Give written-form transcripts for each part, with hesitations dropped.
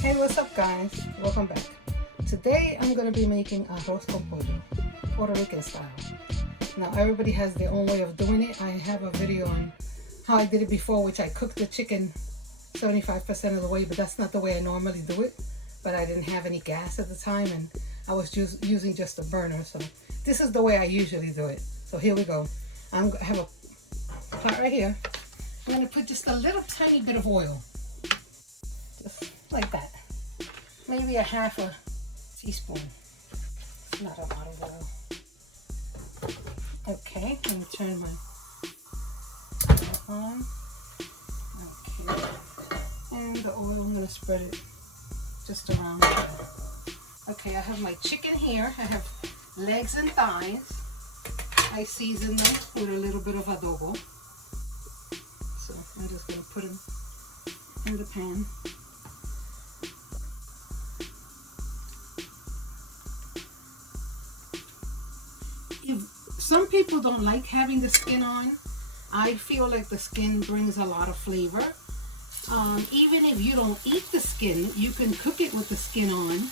Hey, what's up guys? Welcome back. Today I'm going to be making arroz con pollo, Puerto Rican style. Now everybody has their own way of doing it. I have a video on how I did it before, which I cooked the chicken 75% of the way, but that's not the way I normally do it. But I didn't have any gas at the time and I was just using just a burner, so this is the way I usually do it. So here we go. I have a pot right here. I'm going to put just a little tiny bit of oil, just like that. Maybe a half a teaspoon. It's not a lot of oil. Okay, I'm going to turn my oil on. Okay, and the oil, I'm going to spread it just around here. Okay, I have my chicken here. I have legs and thighs. I season them with a little bit of adobo. So I'm just going to put them in the pan. Some people don't like having the skin on. I feel like the skin brings a lot of flavor. Even if you don't eat the skin, you can cook it with the skin on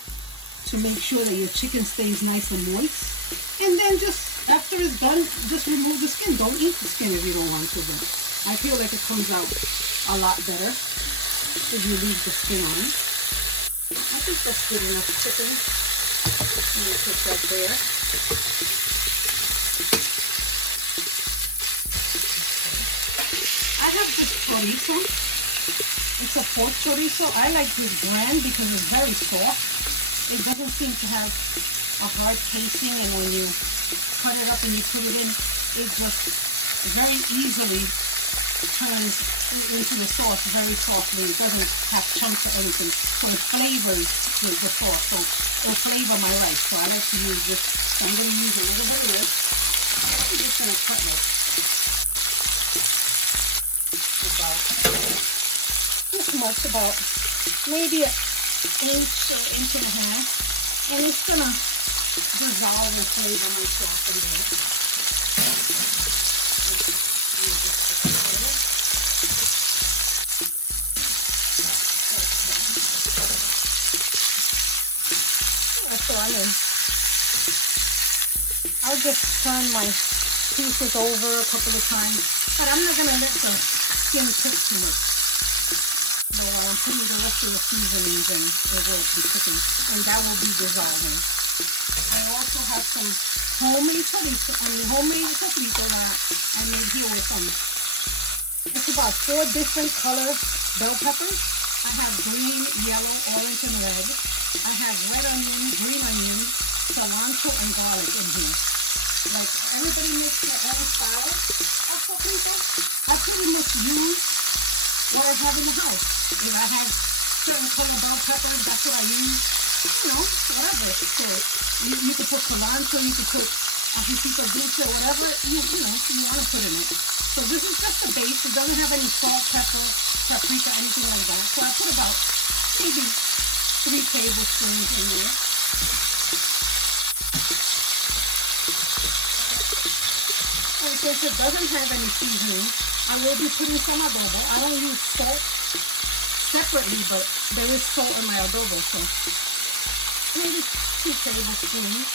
to make sure that your chicken stays nice and moist. And then just after it's done, just remove the skin. Don't eat the skin if you don't want to. But I feel like it comes out a lot better if you leave the skin on. I think that's good enough chicken. I'm going to put that there. I have this chorizo. It's a pork chorizo. I like this brand because it's very soft. It doesn't seem to have a hard casing, and when you cut it up and you put it in, it just very easily turns into the sauce very softly. It doesn't have chunks or anything, so it flavors with the sauce. So it'll flavor my rice. So I like to use this. So I'm going to use a little bit of this. I'm just going to cut it about maybe an inch or inch and a half, and it's gonna dissolve and flavor my sauce in there. So I'll just turn my pieces over a couple of times, but I'm not gonna let the skin cook too much. So I'm putting the rest of the seasonings in, it will be cooking, and that will be dissolving. I also have some homemade sofrito that I made here with some. It's about 4 different color bell peppers. I have green, yellow, orange, and red. I have red onion, green onion, cilantro, and garlic in here. Like everybody makes their own style of sofrito. I pretty much use what I have in the house. If I have certain color bell peppers, that's what I use. You know, whatever. So you can put cilantro, you can put ajicito dulce, whatever you want to put in it. So this is just the base. It doesn't have any salt, pepper, paprika, anything like that. So I put about maybe 3 tablespoons in there. And since it doesn't have any seasoning, I will be putting some adobo. I don't use salt separately, but there is salt in my adobo, so maybe 2 tablespoons.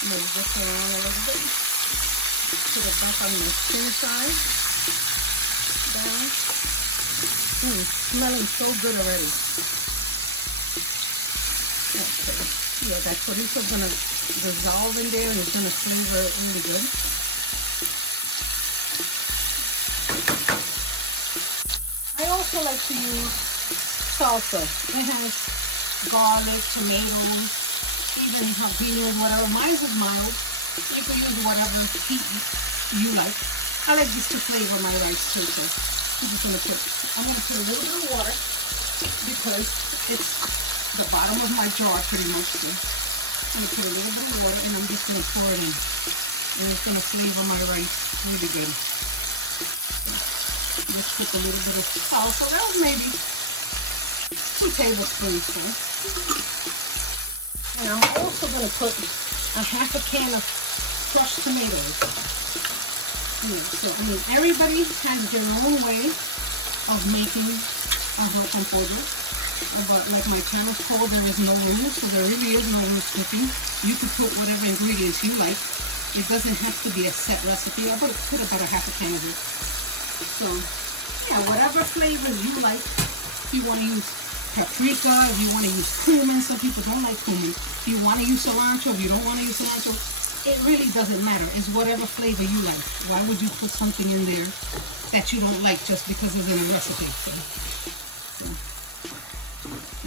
Move this around a little bit. Put it back on the skin side. Down. Smelling so good already. Okay. Yeah, that chorizo is going to dissolve in there and it's going to flavor it really good. I also like to use salsa. It has garlic, tomatoes, even jalapenos, whatever. Mine is mild. You can use whatever heat you like. I like this to flavor my rice too, so I'm going to put a little bit of water because it's the bottom of my jar pretty much. So I'm going to put a little bit of water and I'm just going to pour it in. And it's going to flavor my rice really good. Just put a little bit of salt. So that was maybe 2 tablespoons. And I'm also going to put a half a can of crushed tomatoes. Yeah, so I mean, everybody has their own way of making arroz con pollo. But like my channel's called, there is no rules, so there really is no rules cooking. You could put whatever ingredients you like. It doesn't have to be a set recipe. I would put about a half a can of it. So yeah, whatever flavors you like. If you want to use paprika, if you want to use cumin, some people don't like cumin. If you want to use cilantro, if you don't want to use cilantro, it really doesn't matter. It's whatever flavor you like. Why would you put something in there that you don't like just because it's in a recipe? So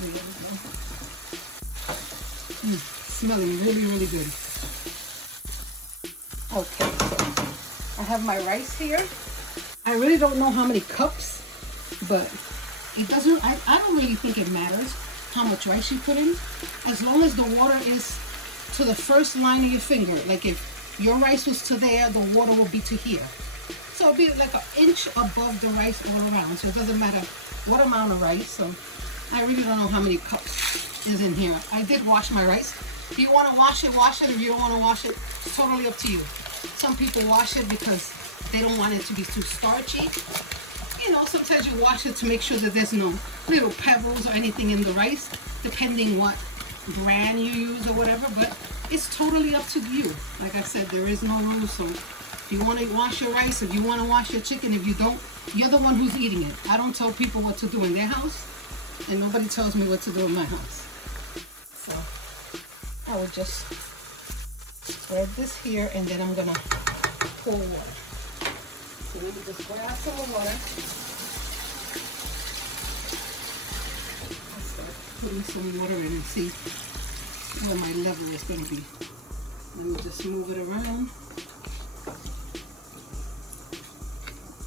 there you go. Smelling really, really good. Okay, so I have my rice here. I really don't know how many cups, but it doesn't, I don't really think it matters how much rice you put in, as long as the water is to the first line of your finger. Like if your rice was to there, the water will be to here. So it'll be like an inch above the rice all around. So it doesn't matter what amount of rice. So I really don't know how many cups is in here. I did wash my rice. If you want to wash it, wash it. If you don't want to wash it, it's totally up to you. Some people wash it because they don't want it to be too starchy. You know, sometimes you wash it to make sure that there's no little pebbles or anything in the rice, depending what brand you use or whatever, but it's totally up to you. Like I said, there is no rule. So if you want to wash your rice, if you want to wash your chicken, if you don't, you're the one who's eating it. I don't tell people what to do in their house, and nobody tells me what to do in my house. So I will just spread this here, and then I'm gonna pour water. So let me just grab some more water. I'll start putting some water in and see where my level is going to be. Let me just move it around.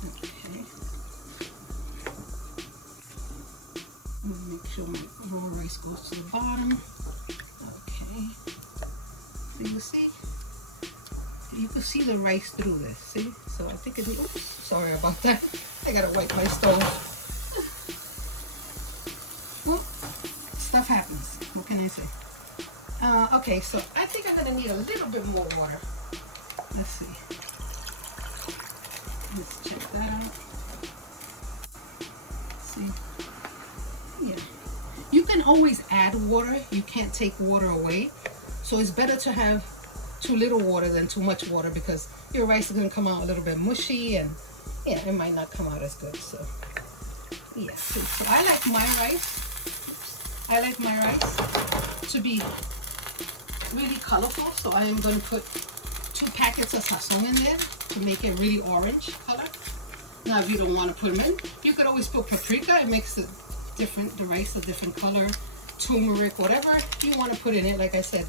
Okay. I'm going to make sure my raw rice goes to the bottom. Okay. So you see? You can see the rice through this, see? So I think it's, oops, sorry about that. I gotta wipe my stove. Well, stuff happens. What can I say? Okay, so I think I'm gonna need a little bit more water. Let's see. Let's check that out. See? Yeah. You can always add water. You can't take water away. So it's better to have too little water than too much water, because your rice is going to come out a little bit mushy, and yeah, it might not come out as good. So yeah, so I like my rice. I like my rice to be really colorful, so I am going to put 2 packets of sazon in there to make it really orange color. Now if you don't want to put them in, you could always put paprika. It makes the rice a different color. Turmeric, whatever you want to put in it. Like I said,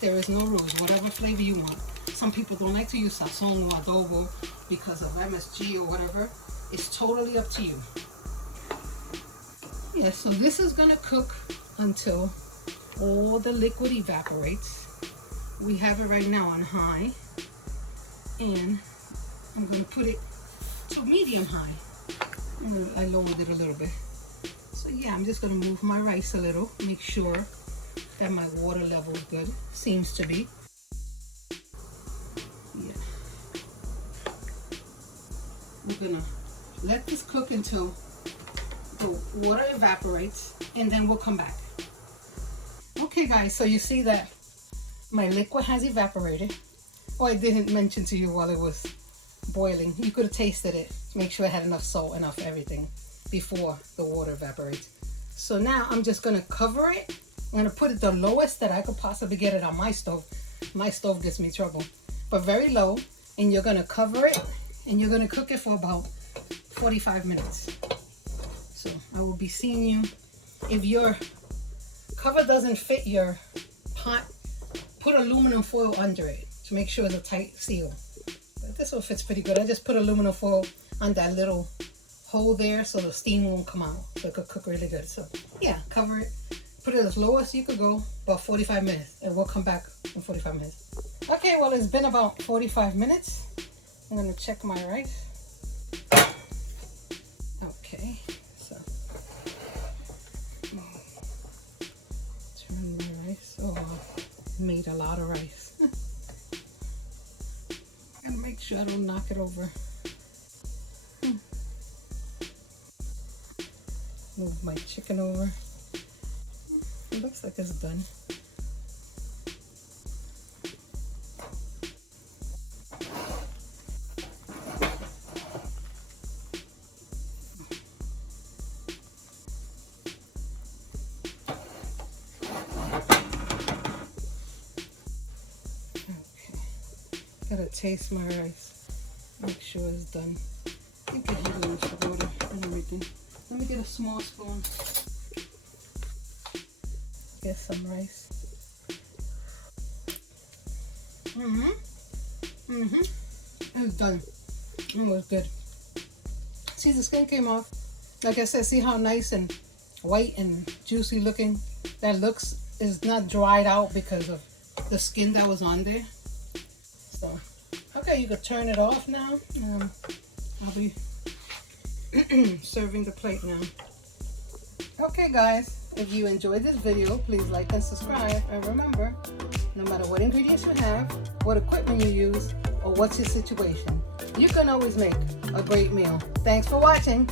there is no rules, whatever flavor you want. Some people don't like to use sazon or adobo because of MSG or whatever. It's totally up to you. Yeah, so this is gonna cook until all the liquid evaporates. We have it right now on high, and I'm gonna put it to medium high. I lowered it a little bit. So yeah, I'm just gonna move my rice a little, make sure that my water level is good. Seems to be. Yeah. We're gonna let this cook until the water evaporates, and then we'll come back. Okay guys, so you see that my liquid has evaporated. Oh, I didn't mention to you while it was boiling. You could have tasted it to make sure it had enough salt, enough everything before the water evaporates. So now I'm just gonna cover it. I'm gonna put it the lowest that I could possibly get it on my stove. My stove gives me trouble, but very low. And you're gonna cover it, and you're gonna cook it for about 45 minutes. So I will be seeing you. If your cover doesn't fit your pot, put aluminum foil under it to make sure it's a tight seal. But this one fits pretty good. I just put aluminum foil on that little hole there so the steam won't come out. So it could cook really good. So yeah, cover it. Put it as low as you could go, about 45 minutes, and we'll come back in 45 minutes. Okay, well, it's been about 45 minutes. I'm gonna check my rice. Okay, so turn my rice. Oh, I made a lot of rice. And make sure I don't knock it over. Move my chicken over. It looks like it's done. Gotta taste my rice. Make sure it's done. I think I have enough water and everything. Let me get a small spoon. Get some rice. It's done. It was good. See, the skin came off. Like I said, see how nice and white and juicy looking that looks? Is not dried out because of the skin that was on there. So, okay, you can turn it off now. I'll be serving the plate now. Okay, guys, if you enjoyed this video, please like and subscribe. And remember, no matter what ingredients you have, what equipment you use, or what's your situation, you can always make a great meal. Thanks for watching.